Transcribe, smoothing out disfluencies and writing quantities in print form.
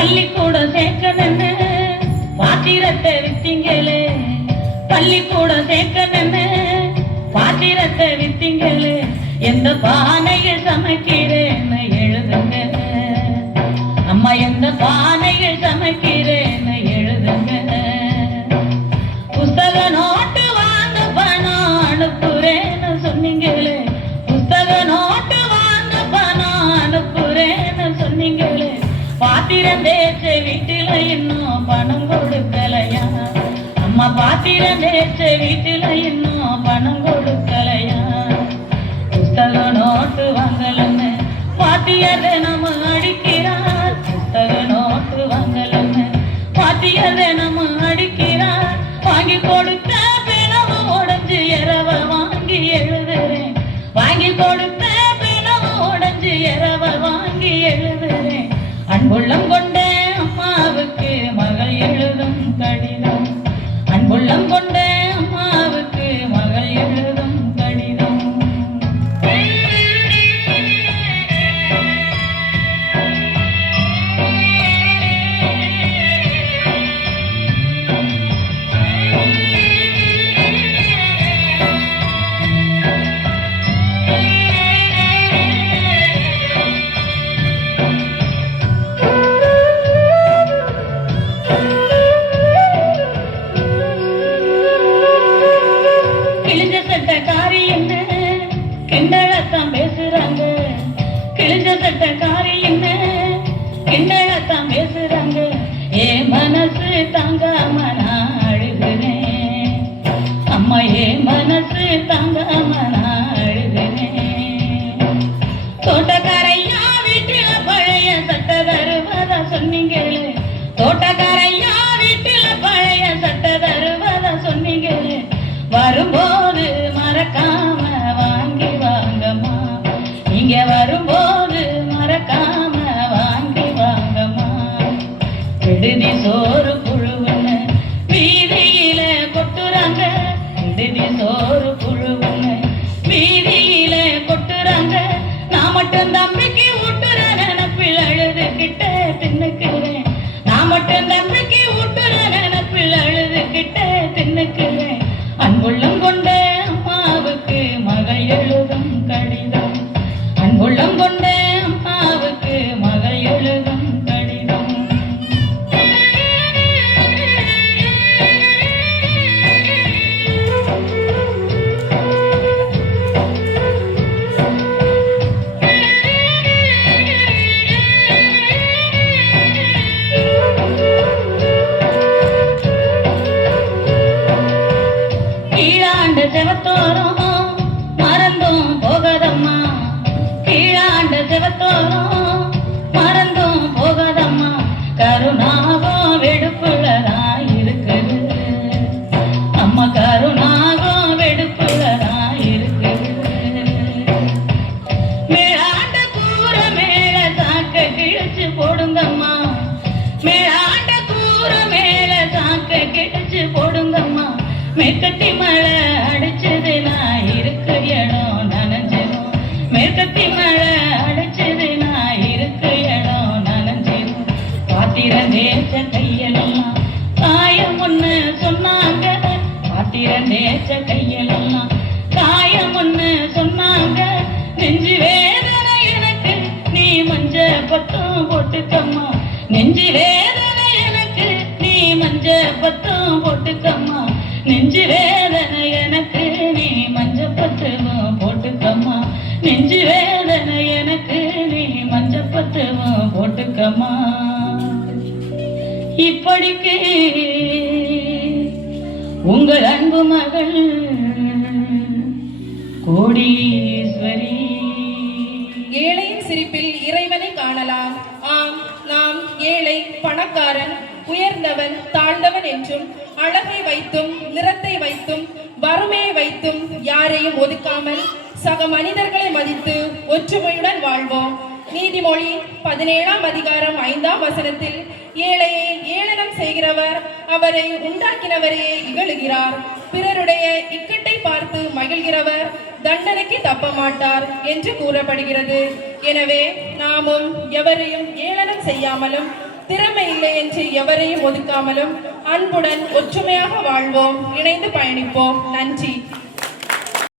பள்ளிக்கூடம் சேர்க்கணுன்னு பாத்திரத்தை வித்தீங்களே, பள்ளிக்கூடம் சேர்க்கணுன்னு பாத்திரத்தை வித்தீங்களே, எந்த பானையில் சமைக்கிறேன்னு எழுதுங்க அம்மா, எந்த பானையில் சமைக்கிறேன்னு எழுதுங்க. புஸ்தக நோட்டு வாங்க பணம் அனுப்புறேன்னு சொன்னீங்களே, புஸ்தக நோட்டு வாங்க பணம் அனுப்புறேன்னு சொன்னீங்களே, பாத்திரம் தேய்ச்ச வீட்டுல இன்னும் பணம் கொடுக்கலையா அம்மா, பாத்திரம் தேய்ச்ச வீட்டுல இன்னும் பணம் கொடுக்கலையா. புஸ்தக நோட்டு வாங்கலன்னு பாத்தியர் நம்ம அடிக்கிறார், புஸ்தக நோட்டு வாங்கலன்னு பாத்தியர் நம்ம அடிக்கிறார். வாங்கி கொடுத்த பிணவு உடஞ்சு இரவ வாங்கி எழுதுறேன், வாங்கி கொடுத்த பிணவு உடஞ்சு இரவ வாங்கி எழுதுறேன். அன்புள்ளம் கொண்ட அம்மாவுக்கு மகள் எழுதும் கடிதம், அன்புள்ளம் கொண்ட அம்மாவுக்கு மகள் எழுதும் கடிதம். கிழிஞ்ச சட்டக்காரி என்ன கிண்டலத்தான் பேசுறாங்க, கிழிஞ்ச சட்டக்காரி என்ன கிண்டலத்தான் பேசுறாங்க. ஏ மனசு தாங்காம நான் அழுகிறேன் அம்மா, ஏ மனசு தாங்காம நான் அழுகிறேன். தோட்டக்காரையா வீட்டுல பழைய சட்டை தருவதா சொன்னீங்களே, தோட்டக்காரையா வீட்டுல பழைய சட்டை தருவதா சொன்னீங்களே, வரும்போது மறக்காம வாங்கி வாங்கம்மா, இங்க வரும்போது மறக்காம வாங்கி வாங்கம்மா. விடுதி சோறு புழுவுன்னு வீதியில கொட்டுறாங்க, விடுதி சோறு புழுவுன்னு வீதியில கொட்டுறாங்க. நான் மட்டும் தம்பிக்கு ஊட்டுற நினப்பில் அழுதுகிட்ட தின்னுக்குறேன், நான் மட்டும் தம்பிக்கு ஊட்டுற நினப்பில் அழுதுகிட்ட தின்னுக்குறேன். அன்புள்ளம் கொண்ட அம்மாவுக்கு மகள் எழுதும் கடிதம், அன்புள்ளம் கொண்ட அம்மாவுக்கு மகள் எழுதும் கடிதம். கீழாண்ட செவத்தோரம் மறந்தும் போகாதம்மா, கீழாண்ட செவத்தோரம் மறந்தும் போகாதம்மா. கருணாகம் வெடுப்புள்ளதான் இருக்குது அம்மா, கருணாகம் வெடுப்புள்ளதான் இருக்குது. மேலாண்ட கூற மேல சாக்க கிழிச்சு போடுங்கம்மா, மேலாண்ட கூற மேல சாக்க கிழிச்சு போடுங்கம்மா. மேற்கத்தி மழை அடிச்சது நான் இருக்கு இடம் நனைஞ்சிடும், மேற்கத்தி மழை அடிச்சது நான் இருக்கு இடம் நனைஞ்சிடும். பாத்திரம் தேய்ச்ச கையெல்லாம் காயம் ஒண்ணு சொன்னாங்க, பாத்திரம் தேய்ச்ச கையெல்லாம் காயம் ஒண்ணு சொன்னாங்க. நெஞ்சு வேதனை எனக்கு நீ மஞ்ச பத்தம் போட்டுக்கம்மா, நெஞ்சு வேதனை எனக்கு நீ மஞ்ச பத்தம் போட்டுக்கம்மா. நெஞ்சு வேதனை எனக்கு நீ மஞ்ச பத்துவம் போட்டுக்கம்மா, நெஞ்சு வேதனை எனக்கு நீ மஞ்ச பத்துவம் போட்டுக்கம்மா. இப்படிக்கு உங்கள் அன்பு மகள் கோடீஸ்வரி. ஏழையின் சிரிப்பில் இறைவனை காணலாம். ஆம், நாம் ஏழை பணக்காரன் உயர்ந்தவன் தாழ்ந்தவன் என்றும் அழகை வைத்தும் நிறத்தை வைத்தும் வறுமையை வைத்தும் யாரையும் ஒதுக்காமல் சக மனிதர்களை மதித்து ஒற்றுமையுடன் வாழ்வோம். நீதிமொழி 17ஆம் அதிகாரம் 5ஆம் வசனத்தில் ஏழையை ஏளனம் செய்கிறவர் அவரை உண்டாக்கினவரையே இகழுகிறார், பிறருடைய இக்கட்டை பார்த்து மகிழ்கிறவர் தண்டனைக்கு தப்ப மாட்டார் என்று கூறப்படுகிறது. எனவே நாமும் எவரையும் ஏளனம் செய்யாமலும் திறமை இல்லை என்று எவரையும் ஒதுக்காமலும் அன்புடன் ஒற்றுமையாக வாழ்வோம், இணைந்து பயணிப்போம். நன்றி.